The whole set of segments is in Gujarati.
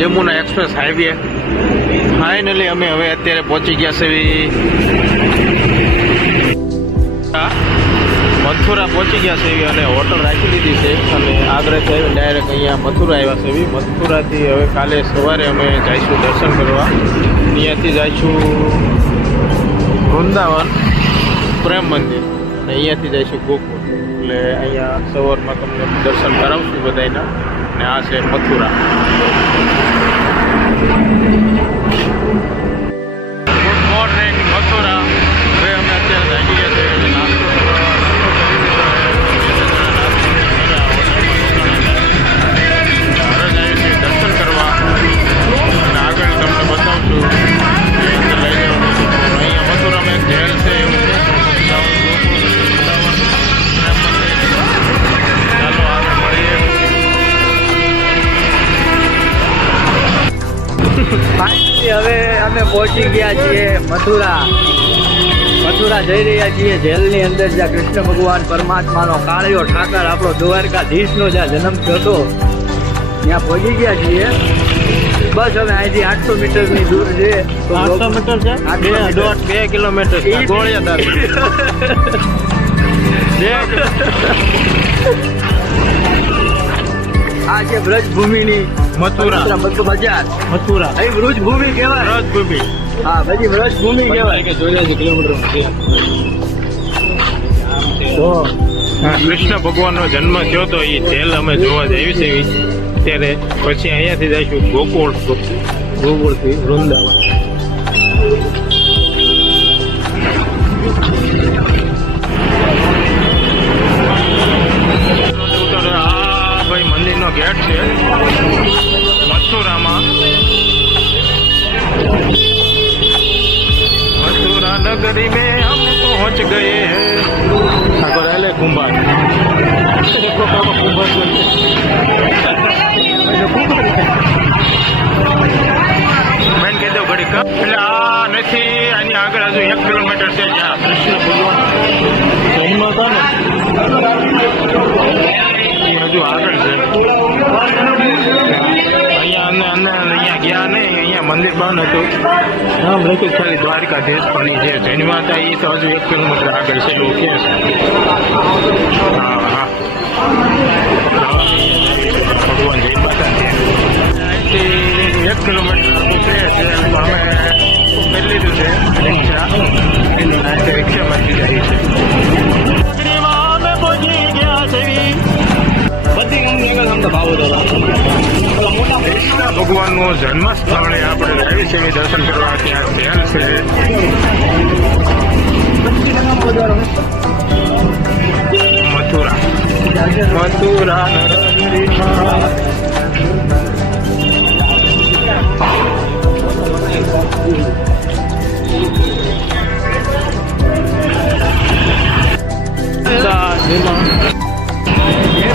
યમુના એક્સપ્રેસ હાઈવે ફાઇનલી અમે હવે અત્યારે પહોંચી ગયા છે મથુરા પહોંચી ગયા છે અને હોટલ રાખી દીધી છે અને આગળથી આવી ડાયરેક્ટ અહીંયા મથુરા આવ્યા છે મથુરાથી હવે કાલે સવારે અમે જઈશું દર્શન કરવા અહીંયાથી જઈશું વૃંદાવન પ્રેમ મંદિર અને અહીંયાથી જઈશું ગોકુળ એટલે અહીંયા સવારમાં તમને દર્શન કરાવશું બધાના અને આ છે મથુરા. Good morning Mathura. હવે અમે અત્યારે જાગી ગયા છીએ નાસ્તો દર્શન કરવા અને આગળ તમને બતાવશું અહીંયા મથુરામાં એક જેલ છે એવું છે. ચાલો આગળ મળીએ. ફાઇનલી હવે અમે પહોંચી ગયા છીએ મથુરા જઈ રહ્યા છીએ જેલની અંદર જ્યાં કૃષ્ણ ભગવાન પરમાત્માનો કાળિયો ઠાકર આપણો દ્વારકાધીશનો જ્યાં જન્મ થયો હતો ત્યાં પહોંચી ગયા છીએ. બસ હવે અહીંથી 800 મીટરની દૂર છે. 800 મીટર છે, 2 કિલોમીટર ગોળિયાદાર. આ છે વ્રજભૂમિની મથુરા બજાર. મથુરા અહીં વ્રજભૂમિ કહેવાય. વ્રજભૂમિ. હા, પછી વ્રજભૂમિ કહેવાય. કૃષ્ણ ભગવાનનો જન્મ થયો તો એ જેલ અમે જોવા જઈએ છીએ ત્યારે પછી અહીંયાથી જઈશું ગોકુળથી વૃંદાવન. આ ભાઈ મંદિરનો ગેટ છે મથુરામાં. मथुरा नगरी में हम पहुंच गए हैं. ठाकुर आले कुंभार મેન કહી દો ઘડી કપ એટલે આ નથી. આની આગળ હજુ 1 કિલોમીટર છે જ્યાં કૃષ્ણ ભગવાન જન્મ હતા ને એ હજુ આગળ છે. અહીંયા ગયા નહીં, અહીંયા મંદિર બંધ હતું. નામ લખ્યું ખાલી દ્વારકાધીશ પણ જે જન્મ હતા એ તો હજુ 1 કિલોમીટર આગળ છે એવું કહે છે. હા ભગવાન જન્મ હતા અહીંથી 1 કિલોમીટર છે અમે કરી લીધું છે રિક્ષા. રિક્ષામાંથી જાય છે. ભગવાનનું જન્મ સ્થળે આપણે આવી છે દર્શન કરવા. ત્યાં જેલ છે મથુરા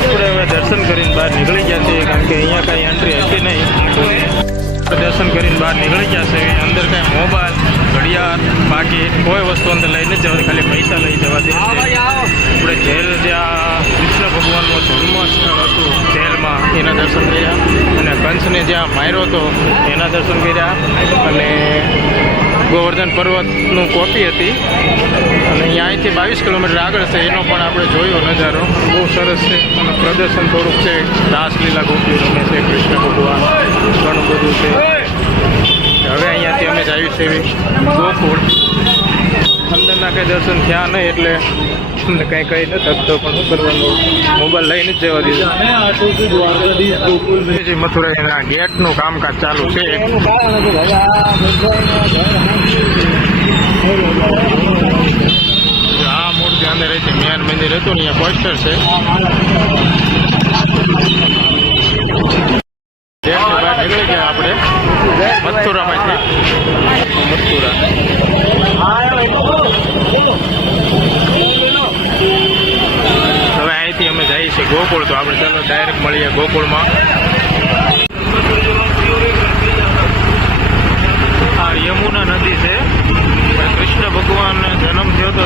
આપણે હવે દર્શન કરીને બહાર નીકળી ગયા છીએ કારણ કે અહીંયા કાંઈ એન્ટ્રી હતી નહીં. દર્શન કરીને બહાર નીકળી ગયા છે. અંદર કાંઈ મોબાઈલ ઘડિયાળ બાકી કોઈ વસ્તુ અંદર લઈ નથી જવાતી, ખાલી પૈસા લઈ જવાતી. આપણે જેલ જ્યાં કૃષ્ણ ભગવાનનું જન્મ સ્થળ હતું જેલમાં એના દર્શન કર્યા અને કંસને જ્યાં માર્યો હતો એના દર્શન કર્યા અને ગોવર્ધન પર્વતનું કોપી હતી અને અહીંયા અહીંથી 22 કિલોમીટર આગળ છે એનો પણ આપણે જોયો નજારો. બહુ સરસ છે અને પ્રદર્શન થોડુંક છે. રાસલીલા ગોપીઓ રમે છે કૃષ્ણ ભગવાન, ઘણું બધું છે. હવે અહીંયાથી અમે જઈએ છીએ ગોકુળ. અંદરના કંઈ દર્શન થયા નહીં એટલે તમને કંઈ કહી નથી શકતો પણ શું કરવાનું, મોબાઈલ લઈને જ જવા દીધું. મથુરાના ગેટનું કામકાજ ચાલુ છે. આ મૂર્તિ અંદર રહી છે. મેન મંદિર હતું ને અહીંયા પોસ્ટર છે. બહાર નીકળી ગયા આપણે મથુરામાંથી. મથુરા હવે અહીંથી અમે જઈએ છીએ ગોકુળ. તો આપણે ચાલો ડાયરેક્ટ મળીએ ગોકુળમાં. આ યમુના નદી છે. કૃષ્ણ ભગવાન જન્મ થયો હતો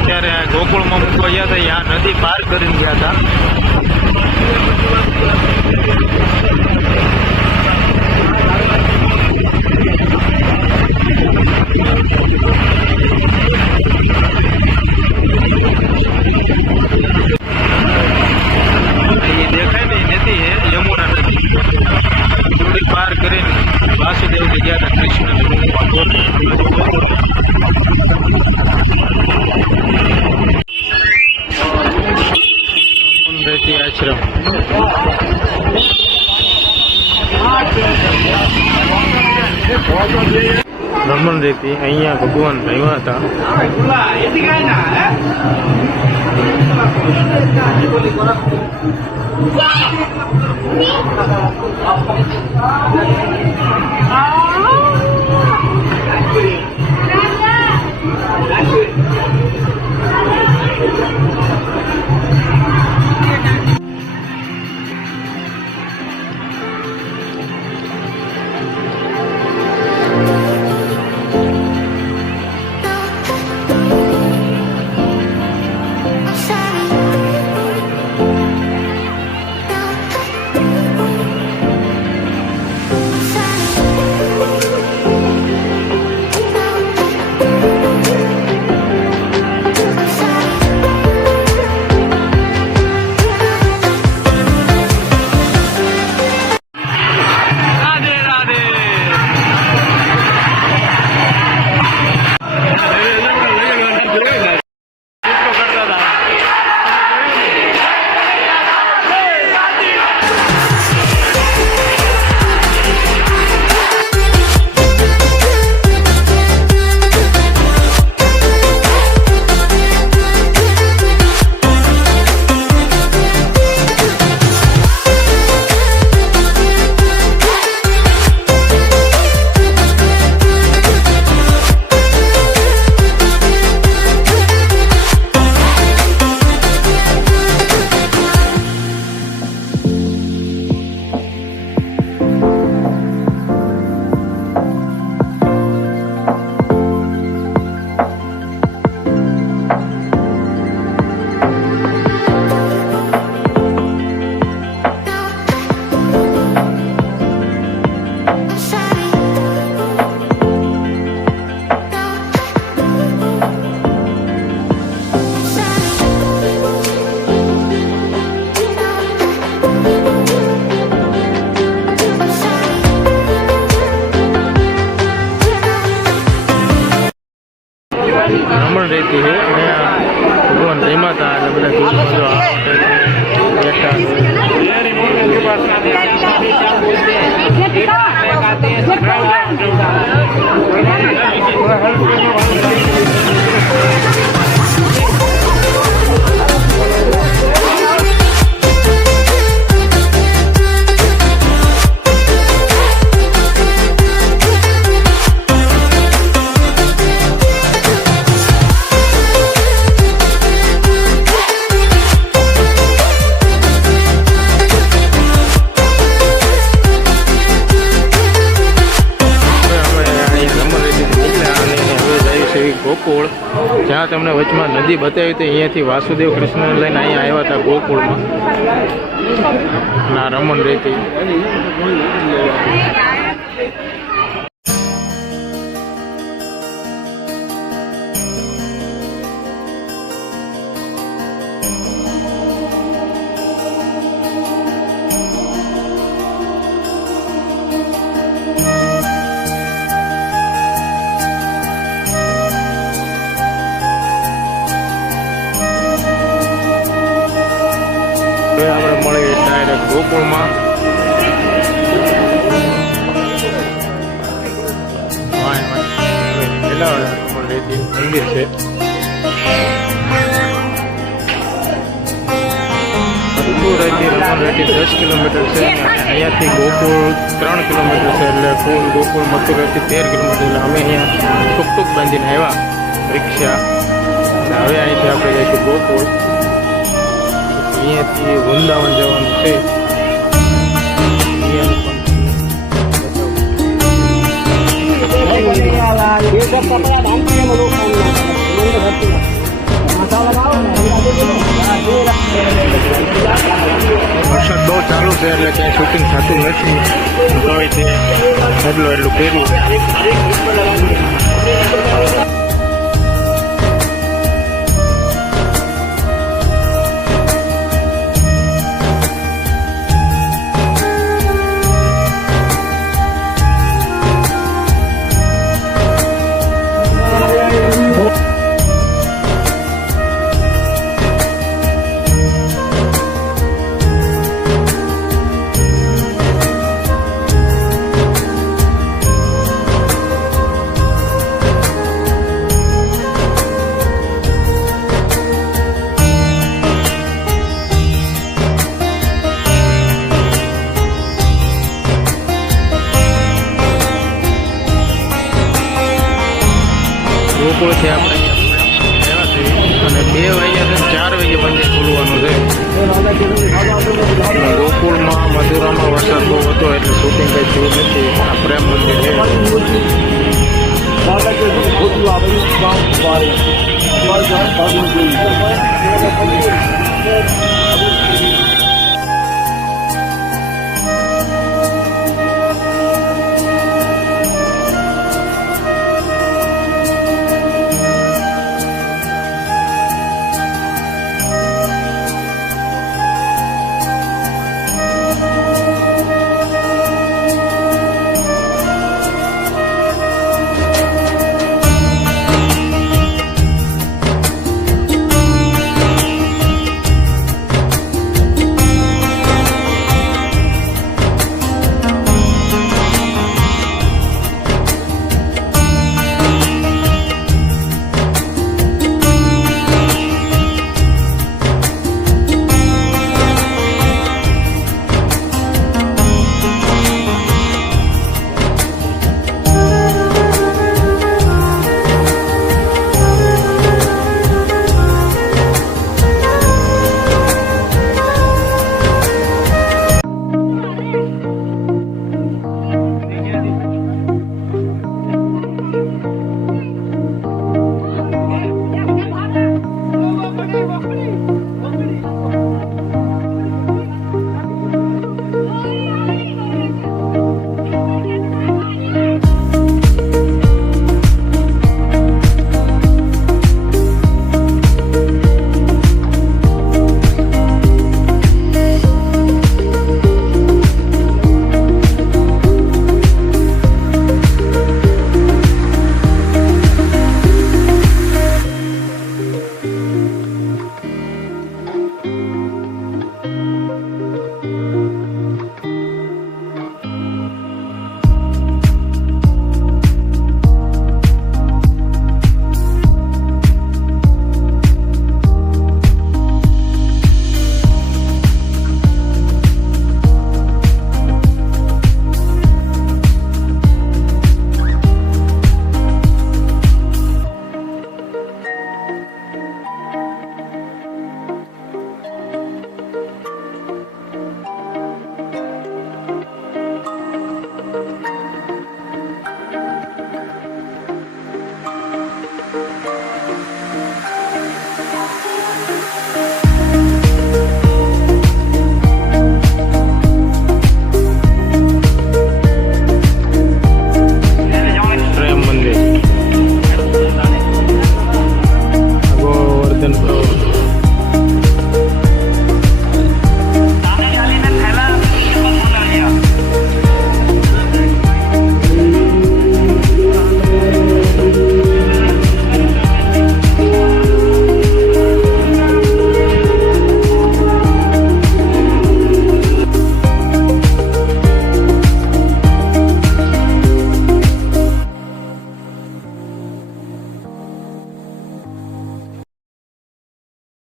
રમણ રેતી અહીંયા ભગવાન રહ્યા હતા. રમણ રહેતી છે અને ભગવાન રમ્યા હતા એટલે બધા ગોકુળ, જ્યાં તમને વચમાં નદી બતાવી હતી અહીંયાથી વાસુદેવ કૃષ્ણને લઈને અહીંયા આવ્યા હતા ગોકુળમાં. ના રમણ રહેતી આપણે મળી ડાયરેક્ટ ગોકુળમાં. મંદિર છે. રમણ રેતી 10 કિલોમીટર છે. અહીંયાથી ગોકુળ 3 કિલોમીટર છે. એટલે ફૂલ ગોકુળ મથુરાથી 13 કિલોમીટર. એટલે અમે અહીંયા ટૂંક બાંધીને આવ્યા રિક્ષા. હવે અહીંથી આપણે જઈશું ગોકુળ. અહીંયાથી વૃંદાવન જવાનું છે. વરસાદ બહુ ચાલુ છે એટલે ક્યાંય શૂટિંગ થતું નથી. તો તે એટલું કર્યું. ગોકુળથી આપણે આવ્યા છીએ અને 2 વાગ્યાથી 4 વાગે મંદિર ખોલવાનું છે. અને ગોકુળમાં મથુરામાં વરસાદ બહુ હતો એટલે શૂટિંગ કંઈ થયું નથી. આ પ્રેમ મંદિર છે.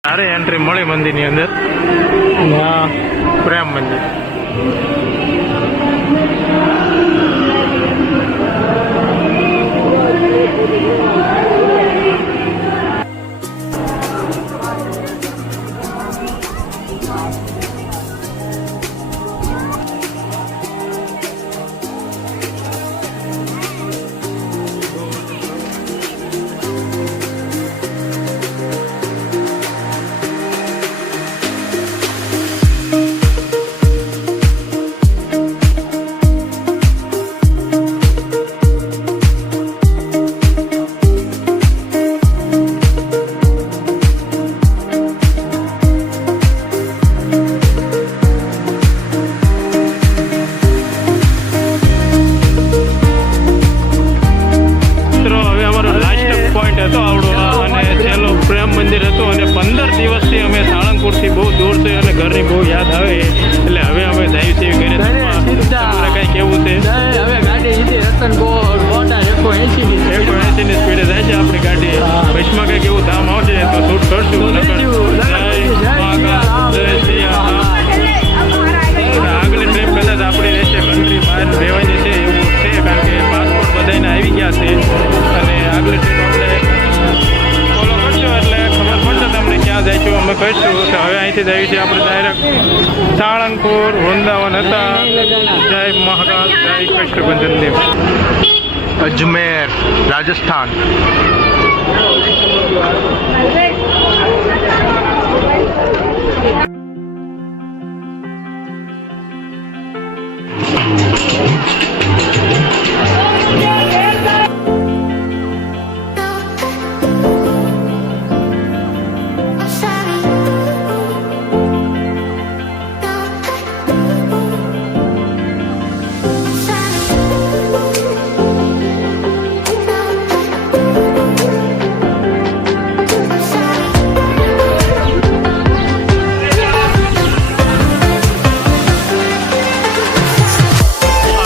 સારી એન્ટ્રી મળી મંદિરની અંદર. આ પ્રેમ મંદિર. અહીંથી જ આવી છે આપણે ડાયરેક્ટ સાળંગપુર વૃંદાવન હતા. જય મહાકાલ, જય કષ્ટભંજન દેવ. અજમેર રાજસ્થાન.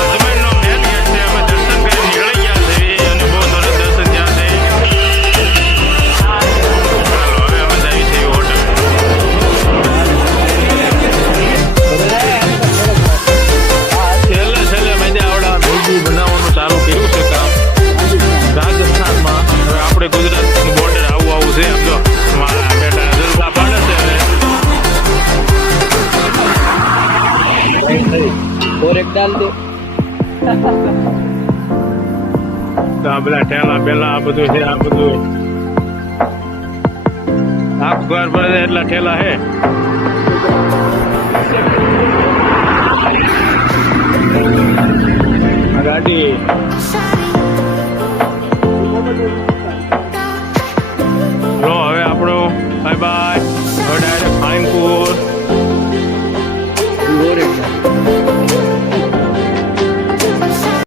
અજમેરનો મેન ગેટ છે. અમે દર્શન કરી નીકળી ગયા છે અને બહુ સરસ દર્શન થયા છે. ચાલો હવે અમે જઈએ છીએ હોટલ. છેલ્લે મેં આવડા મેગી બનાવવાનું ચાલુ કર્યું છે કામ રાજસ્થાનમાં. હવે આપણે ગુજરાતનું બોર્ડર આવું છે. એમ જો મારા બેટા જલસા પાડે છે હવે. और एक डाल दो. તો આ બધા ઠેલા પેલા આ બધું છે. આ બધું આખું ઘર ભરે છે એટલા ઠેલા છે.